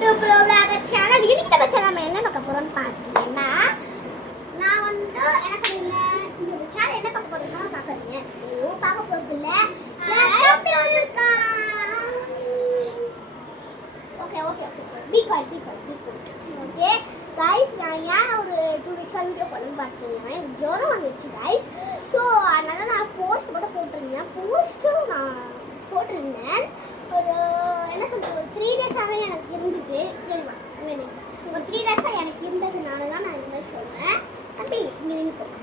To bro vlogger channel. இன்னைக்கு நம்ம சேனல்ல என்ன பார்க்க போறோம்னு பார்த்தீங்கன்னா, நான் வந்து என்ன பண்ணுவீங்க, இந்த சேனல் என்ன பார்க்க போறோம்னா பார்க்கறீங்க. நீங்களும் பார்க்க போறது இல்ல. ஓகே பி கால். ஓகே गाइस, நான் ஏன் ஒரு 2 வீக்ஸ் வீடியோ பண்ண பார்த்தீங்கன்னா எனக்கு ஜுரம் வந்துச்சு गाइस. ஸோ அதனால நான் போஸ்ட் மட்டும் போட்டிருந்தேன். நான் போட்டிருந்தேன். ஒரு என்ன சொல்றது, ஒரு 3 டேஸாகவே எனக்கு இருந்தது. ஒரு 3 டேஸாக எனக்கு இருந்ததுனால தான் நான் இந்த மாதிரி சொல்கிறேன். தம்பி இங்கே நினைப்போம்.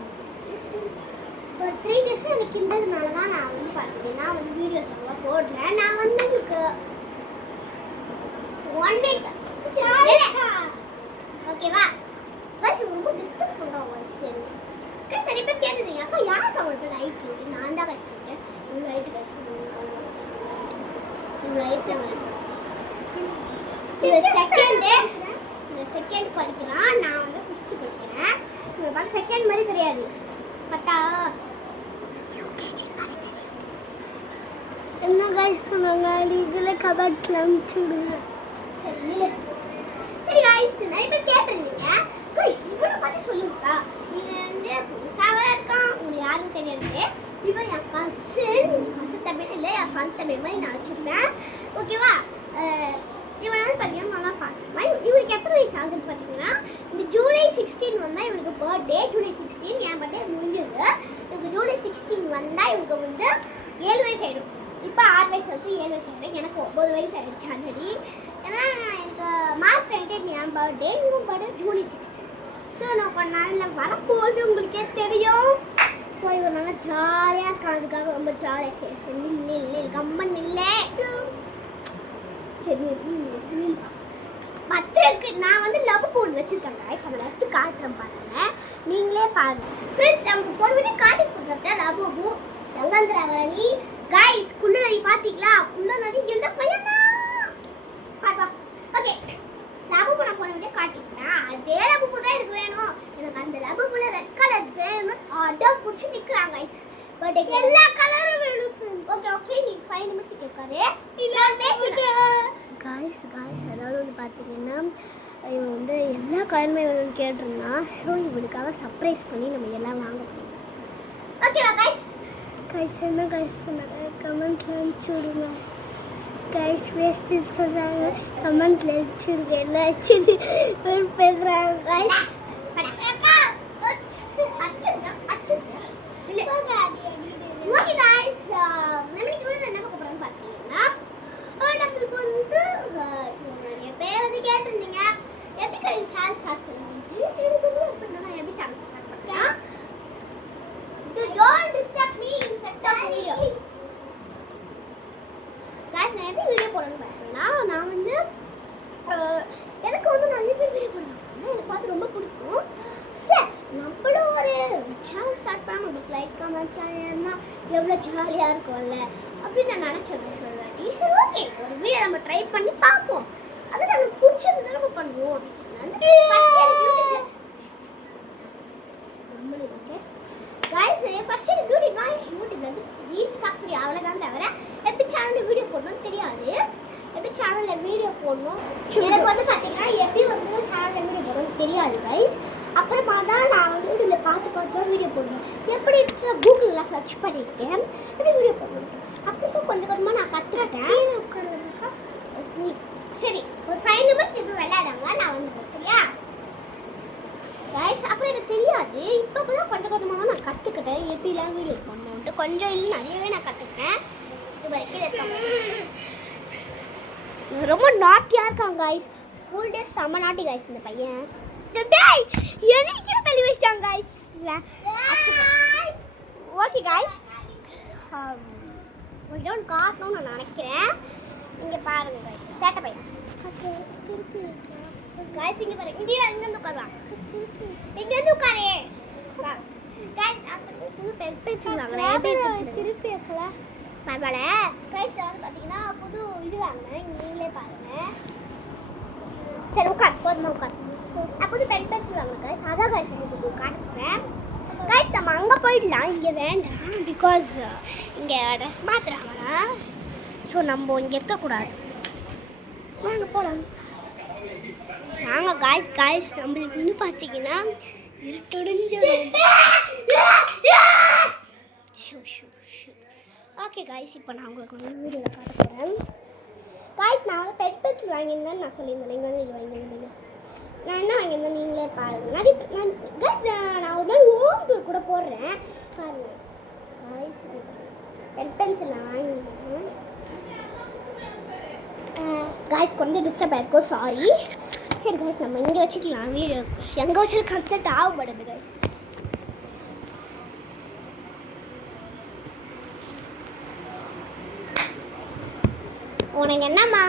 ஒரு 3 டேஸாக எனக்கு இருந்ததுனால தான் நான் வந்து பார்த்தீங்கன்னா வந்து வீடியோஸ் எல்லாம் போடுறேன். நான் வந்து உங்களுக்கு 1 வீக் ஓகேவா गाइस, ரொம்ப டிஸ்டர்ப் பண்றோம் गाइस. சரி பேர் கேட்டீங்க, அக்கா யாருக்கு அவங்களுக்கு லைட் இருக்கு? நான் தான் गाइस கேட்டேன். இந்த லைட் गाइस இந்த லைட் செகண்ட் படிக்கிறான். நான் வந்து 5th படிக்கிறேன். இந்த பாரு செகண்ட் மாதிரி தெரியாது, பட்டா யூகேஜி மாதிரி தெரியும். என்ன गाइस சொன்னாங்க, நீங்களே கமெண்ட்ல அனுப்பிச்சுடுங்க. சரி गाइस, நிறைய பேர் கேட்டிருந்தீங்க, அக்கா இவனை பற்றி சொல்லுங்கக்கா, நீங்கள் வந்து புதுசாக இருக்கான், உங்களுக்கு யாருன்னு தெரியாது. இவன் என் கசின் தமிழ் இல்லை, என் ஃப்ரெண்ட் தமிழ் மாதிரி நான் வச்சுருந்தேன். ஓகேவா? இவன் வந்து பார்த்தீங்கன்னா நல்லா பார்த்துருப்பேன். இவனுக்கு எத்தனை வயசு ஆகுதுன்னு பார்த்தீங்கன்னா, இந்த ஜூலை 16 வந்தால் இவனுக்கு பர்த்டே. ஜூலை 16 என் பர்த்டே முடிஞ்சது. இவனுக்கு ஜூலை 16 வந்தால் இவனுக்கு வந்து 7 வயசு ஆகிடும். இப்போ 6 வயசு வந்து 7 வயசு ஆகிடும். எனக்கு 9 வயசு ஆகிடுச்சு ஆல்ரெடி. ஏன்னா எனக்கு மார்ச் 19 என் பர்த்டே, இவன் பர்த்டே ஜூலை 16. ஸோ நான் கொஞ்ச நாளில் வரப்போகுது, உங்களுக்கே தெரியும். ஸோ இவன் நல்லா ஜாலியாக இருக்கான். அதுக்காக ரொம்ப ஜாலியாக இல்லை கம்மன் இல்லை. சரி பத்திரிக்கு நான் வந்து லவ் போன் வச்சுருக்கேன் गाइस. அதை எடுத்து காட்டுறேன் பாருங்க, நீங்களே பாருங்க ஃப்ரெண்ட்ஸ். நமக்கு போன வீடியோ காட்டி கொடுத்துட்டேன். லவ் பூ ரங்கந்திராவரணி गाइस. குள்ள நதி பார்த்தீங்களா? குள்ள நதி எந்த பையனா பாருப்பா. ஓகே, லவ் பூ நான் போன வீடியோ காட்டிக்கிறேன். அதே லவ் பூ தான் எனக்கு வேணும். எனக்கு அந்த லவ் பூல ரெட் கலர் வேணும். அடம் பிடிச்சி நிற்கிறாங்க गाइस. பட் எல்லா கலரும் வேணும் ஃப்ரெண்ட்ஸ். ஓகே நீங்க 5 நிமிஷம் கேட்காரு இல்லை பேசுங்க गाइस. அதாவது வந்து பார்த்தீங்கன்னா இவன் வந்து எல்லா கலருமே வேணும்னு கேட்டிருந்தான். ஸோ இவனுக்காக சர்ப்ரைஸ் பண்ணி நம்ம எல்லாம் வாங்க போகிறோம். ஓகேவா गाइस என்ன गाइस சொன்னாங்க, கமெண்ட்ல அனுப்பிச்சுடுங்க गाइस. வேஸ்ட்டுன்னு சொல்கிறாங்க, கமெண்ட்ல அனுப்பிச்சுடுங்க. எல்லாம் அடிச்சுது ஒரு பேசுகிறாங்க गाइस. ஓகே गाइस, நம்மளுக்கு இவ்வளோ என்ன பார்க்க போகிறோம்னு பார்த்தீங்கன்னா, நம்மளுக்கு வந்து நிறைய பேர் வந்து கேட்டிருந்தீங்க எப்படி கடையில் சேனல் ஸ்டார்ட் பண்ணுவீங்க. எனக்கு வந்து எப்படின்னா எப்படி சேனல் ஸ்டார்ட் பண்ணுறேன். Don't disturb me in the video. Guys, நான் எப்படி வீடியோ போடணும்னு பார்த்தீங்கன்னா, நான் வந்து எனக்கு வந்து நிறைய பேர் வீடியோ போடணும் எனக்கு பார்த்து ரொம்ப பிடிக்கும். சரி நம்மளும் ஒரு சேனல் ஸ்டார்ட் பண்ணால் நம்மளுக்கு லைக் கமெண்ட்ஸ் ஆகிருந்தா எவ்வளோ ஜாலியாக இருக்கும்ல அப்படின்னு நான் நினச்சேன். சொல்லுவேன் சரி ஓகே, ஒரு வீடியோ நம்ம ட்ரை பண்ணி பார்ப்போம். அது நம்மளுக்கு பிடிச்சிருந்தா நம்ம பண்ணுவோம் அப்படின்னு ஓகே गाइस. ஃபர்ஸ்ட் எனக்கு யூடியூப்ல வந்து ரீல்ஸ் பார்க்குறேன் அவ்வளோதான், தவிர எப்படி சேனலில் வீடியோ போடணும்னு தெரியாது. எப்படி சேனலில் வீடியோ போடணும் எனக்கு வந்து பார்த்தீங்கன்னா எப்படி வந்து சேனலில் வீடியோ போடணும்னு தெரியாது गाइस. அப்புறமா தான் நான் வந்து யூடியூப்ல பார்த்து தான் வீடியோ போடுவேன். எப்படி கூகுளில் சர்ச் பண்ணிவிட்டேன் எப்படி வீடியோ போடணும். அப்போ கொஞ்சம் கொஞ்சமாக நான் கற்றுக்கிட்டேன். சரி ஒரு 5 நிமிஷம் இப்போ விளையாடாங்க, நான் வந்து சரியா गाइस. அப்புறம் எனக்கு தெரியாது, இப்போ தான் கொஞ்சம் கொஞ்சமாக நான் கற்றுக்கிட்டேன் எப்படிலாம் வீடியோ பண்ணணுன்ட்டு. கொஞ்சம் இல்லை நிறையவே நான் கற்றுக்கிட்டேன். இது வரைக்கும் ரொம்ப நாட்டியாக இருக்காங்க गाइस. ஸ்கூல் டேஸ் செம்ம நாட்டி गाइस. இந்த பையன் எனக்கு தள்ளி வச்சிட்டாங்க गाइस. ஓகே गाइस, கொஞ்சம் காட்டணும்னு நான் நினைக்கிறேன். இங்கே பாருங்க गाइस, சேட்டை பையன் திருப்பி गाइस. இங்கே பாருங்க, இங்கேருந்து உட்காருவான். இங்கேருந்து உட்காரே गाइस. புது பென் வச்சுருக்காங்க, திருப்பி வைக்கல பரவாயில்ல गाइस. வந்து பார்த்தீங்கன்னா புது இது வாங்கினேன், நீங்களே பாருங்கள். சரி உட்கார், போதுமா உட்கார். நான் புது பென் வாங்கினேன் गाइस. அதான் गाइस உங்களுக்கு காட்டுறேன் गाइस. நம்ம அங்கே போயிடலாம், இங்கே வேண்டாம். பிகாஸ் இங்கே ட்ரெஸ் மாற்றுறாங்கன்னா, ஸோ நம்ம இங்கே இருக்கக்கூடாது. வாங்க போகலாம். வாங்க காய்ஸ் நம்மளுக்கு வந்து பார்த்தீங்கன்னா இருட்டொடிஞ்சு. ஓகே காய்ஸ், இப்போ நான் உங்களுக்கு வந்து வீடியோவில் காட்ட போகிறேன். காய்ஸ் நான் வந்து பெட் பென்சில் வாங்கியிருந்தேன் நான் சொல்லியிருந்தேன். நீங்கள் வந்து இது வாங்கியிருந்தீங்க. நான் என்ன வாங்கியிருந்தேன் நீங்களே பாருங்கள். நான் ஒரு நாள் ஹோம் டூர் கூட போடுறேன் பாருங்கள். காய்ஸ் பெட் பென்சில் நான் வாங்கியிருந்தேன். காய்ஸ் கொஞ்சம் டிஸ்டர்ப் ஆகிருக்கோம், சாரி. சரி காய்ஸ் நம்ம இங்கே வச்சுக்கலாம். வீடியோ எங்கே வச்சு கன்செப்ட் ஆகப்படுது காய்ஸ். உனக்கு என்னம்மா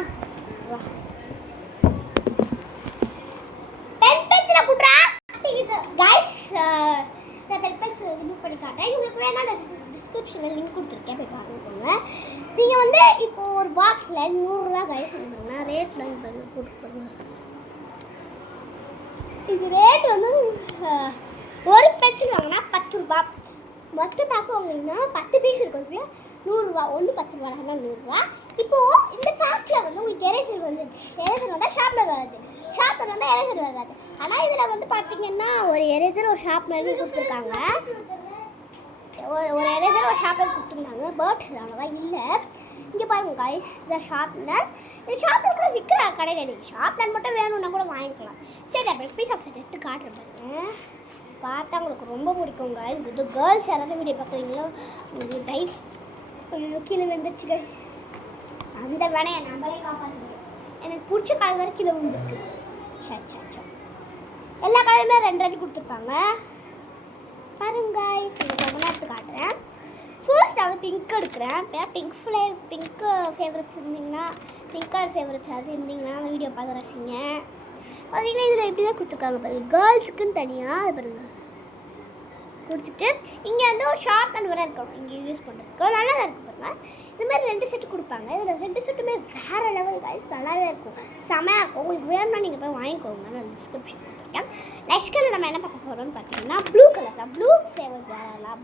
பென் பென்சிலை குட்றா गाइस. நான் பென் பென்சில் ரிமூவ் பண்ணி காட்டுறேன். உங்களுக்கு வேணா டிஸ்கிரிப்ஷனில் லிங்க் கொடுத்துருக்கேன், போய் பார்த்துக்கோங்க. நீங்கள் வந்து இப்போ ஒரு பாக்ஸில் 100 ரூபா கைஸ் பண்ணுறாங்கன்னா ரேட்டில் போட்டுக்கோங்க. இது ரேட் வந்து ஒரு பென்சில் வாங்கினா 10 ரூபா. மொத்த பேக்கு வாங்கினீங்கன்னா 10 பீஸ் இருக்கிறதுல 100 ரூபா. ஒன்று 10 ரூபா 100 ரூபா. இப்போது இந்த பேக்கில் வந்து உங்களுக்கு எரேசர் வந்துச்சு. எரேசர் வந்தால் ஷார்ப்னர் வராது, ஷார்ப்னர் வந்தால் எரேசர் வராது. ஆனால் இதில் வந்து பார்த்தீங்கன்னா ஒரு எரேசர் ஒரு ஷார்ப்னர்னு கொடுத்துருக்காங்க. ஒரு எரேசர் ஒரு ஷார்ப்னர் கொடுத்துருந்தாங்க. பட் அவ்வளோதான் இல்லை. இங்கே பாருங்கள் காய்ஸ், இந்த ஷார்ப்னர். இந்த ஷார்ப்னர் கூட விற்கிற கடையில் எனக்கு ஷார்ப்னர் மட்டும் வேணும்னா கூட வாங்கிக்கலாம். சரி அப்புறம் பீஸ் ஆஃப் செட் எடுத்து காட்டுறேன் பாருங்க. பார்த்தா உங்களுக்கு ரொம்ப பிடிக்கும் காய்ஸ். இது கேர்ள்ஸ் யாராவது வீடியோ பார்க்குறீங்களோ உங்களுக்கு டைப் கீழே வந்துருச்சு காய்ஸ். அந்த வேலையை நம்மளே காப்பாற்றுறோம். எனக்கு பிடிச்ச கால் வரை கீழே வந்துருக்கு. சே எல்லா கலருமே 2 கொடுத்துருப்பாங்க பாருங்க காய்ஸ். உங்களுக்கு எடுத்து காட்டுறேன். ஃபர்ஸ்ட் நான் பிங்க் எடுக்கிறேன். பிங்க் ஃபேவரட்ஸ் இருந்தீங்கன்னா, பிங்க் கலர் ஃபேவரட்ஸ் அது இருந்தீங்கன்னா அந்த வீடியோ பார்த்து ரசிங்க. பார்த்தீங்கன்னா இதில் எப்படி தான் கொடுத்துருக்காங்க பாருங்கள். கேர்ள்ஸுக்குன்னு தனியாக அது பாருங்கள் கொடுத்துட்டு இங்கே வந்து ஒரு ஷார்ப்னர் வர இருக்கும் இங்கே யூஸ் பண்ணுறதுக்கு. நல்லா தான் இருக்கும் பாருங்கள். இந்த மாதிரி 2 செட்டு கொடுப்பாங்க. இதில் 2 செட்டுமே வேறு லெவல் காய்ஸ், நல்லாவே இருக்கும், செமையாக இருக்கும். உங்களுக்கு வேணும்னா நீங்கள் போய் வாங்கிக்கோங்க, நான் டிஸ்கிரிப்ஷன் கொடுத்துருக்கேன். நெக்ஸ்ட் கலர் நம்ம என்ன பார்க்க போகிறோம்னு பார்த்தீங்கன்னா ப்ளூ கலர் தான். ப்ளூ ஃபேவரட் யாரெல்லாம்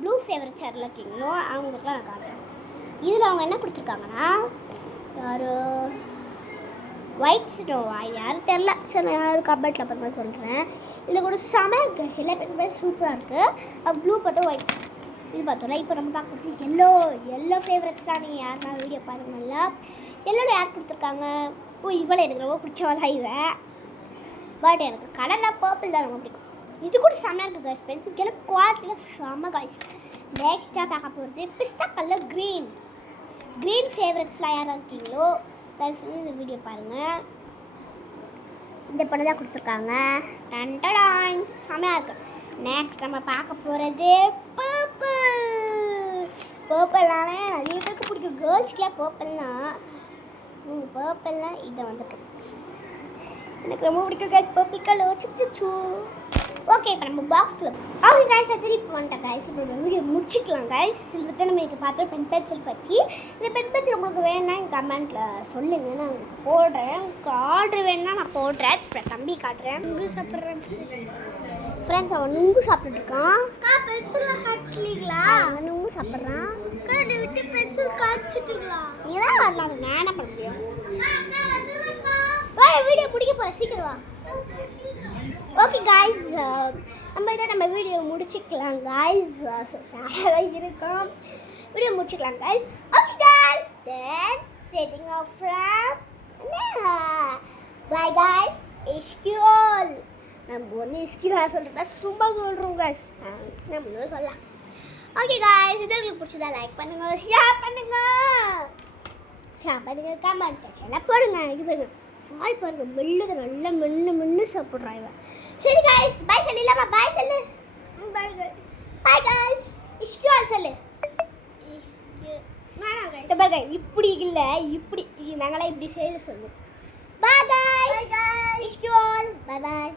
ப்ளூ ஃபேவரட் யாரெல்லாம் இருக்கீங்களோ அவங்களுக்குலாம் நான் காட்டுறேன். இதில் அவங்க என்ன கொடுத்துருக்காங்கன்னா ஒரு ஒயிட் ஸ்னோ யாரும் தெரில. சரி நான் யாரும் கபட்டில் பார்த்து சொல்கிறேன். இதில் கூட செமையாக இருக்குது. சில பேர் சூப்பராக இருக்குது. ப்ளூ பார்த்தா ஒயிட் இது பார்த்தோம்ல. இப்போ நம்ம பார்க்குறது எல்லோ ஃபேவரட்ஸ் தான். நீங்கள் யாருன்னா வீடியோ பாருங்கள்ல. எல்லோவில் யார் கொடுத்துருக்காங்க? இவளை எனக்கு ரொம்ப பிடிச்சவளா இவன். பட் எனக்கு கலரில் பர்பிள் தான் ரொம்ப பிடிக்கும். இது கூட செம்மையாக இருக்குது காய்ஸ். பென்சில் கீழே குவாலிட்டியில் செம்ம காய்ஸ். நெக்ஸ்ட்டாக பார்க்க போகிறது பிஸ்தா கலர் க்ரீன் ஃபேவரட்ஸ்லாம் யாராக இருக்கீங்களோ தயவு செஞ்சு இந்த வீடியோ பாருங்கள். இந்த பண்ண தான் கொடுத்துருக்காங்க. டன்டடான் செம்மையாக இருக்குது. நெக்ஸ்ட் நம்ம பார்க்க போகிறது பர்பிள்னாலே நிறைய பேருக்கு பிடிக்கும். கேர்ள்ஸ்க்குலாம் பர்பிள்னால் இதை வந்துட்டு எனக்கு ரொம்ப பிடிக்கும் கைஸ். பர்பிள் கலர் சிச்சு. ஓகே இப்போ நம்ம பாக்ஸ்க்குள்ள ஓகே கைஸ் திருப்பி வந்துட்டேன் கைஸ். இப்போ நம்ம வீடியோ முடிச்சிக்கலாம் கைஸ். இதை நம்ம இங்கே பார்த்தோம் பென் பென்சில் பற்றி. இந்த பென் பென்சில் உங்களுக்கு வேணும்னா எங்கள் கமெண்ட்டில் சொல்லுங்கள், நான் உங்களுக்கு போடுறேன். உங்களுக்கு ஆர்டர் வேணும்னா நான் போடுறேன். இப்போ தம்பி காட்டுறேன். நுங்கு சாப்பிட்றேன் ஃப்ரெண்ட்ஸ். அவன் நுங்கு சாப்பிட்டுருக்கான். பென்சிலில் காட்டுறீங்களா? அவன் நுங்கு சாப்பிட்றான். விட்டு பென்சில் காய்ச்சிட்டீங்களா? நீ தான் வரலாம், அது நான் என்ன பண்ண முடியும்? வீடியோ பிடிக்க போகிறேன், சீக்கிரம் வா. ஓகே காய்ஸ் நம்ம வீடியோ முடிச்சுக்கலாம் காய்ஸ். சாடாக இருக்கும், வீடியோ முடிச்சுக்கலாம் guys. Okay guys then setting off from bye guys. இஷ்கியோல் நம்ம ஒன்று இஷ்கியோல் சொல்கிறதா சும்மா சொல்கிறோம் காய்ஸ். நம்ம சொல்லலாம். ஓகே காய்ஸ் இது உங்களுக்கு பிடிச்சதா லைக் பண்ணுங்கள், ஷேர் பண்ணுங்கள், கமெண்ட் செக்ஷனில் போடுங்க. இது பாருங்க சாய் பாருங்க மெல்லுக்கு நல்லா மென்று சாப்பிட்றான் இவன். சரி காய்ஸ் பாய் சொல்லிடலாமா? பாய் சொல்லு. பாய் காய்ஸ். இஷ்கியோல் சொல்லு. பாருங்க இப்படி இல்லை, இப்படி நாங்களாம் இப்படி செய்ய சொல்லுவோம். Bye guys. இஷ்கியோல். பாய் பாய்.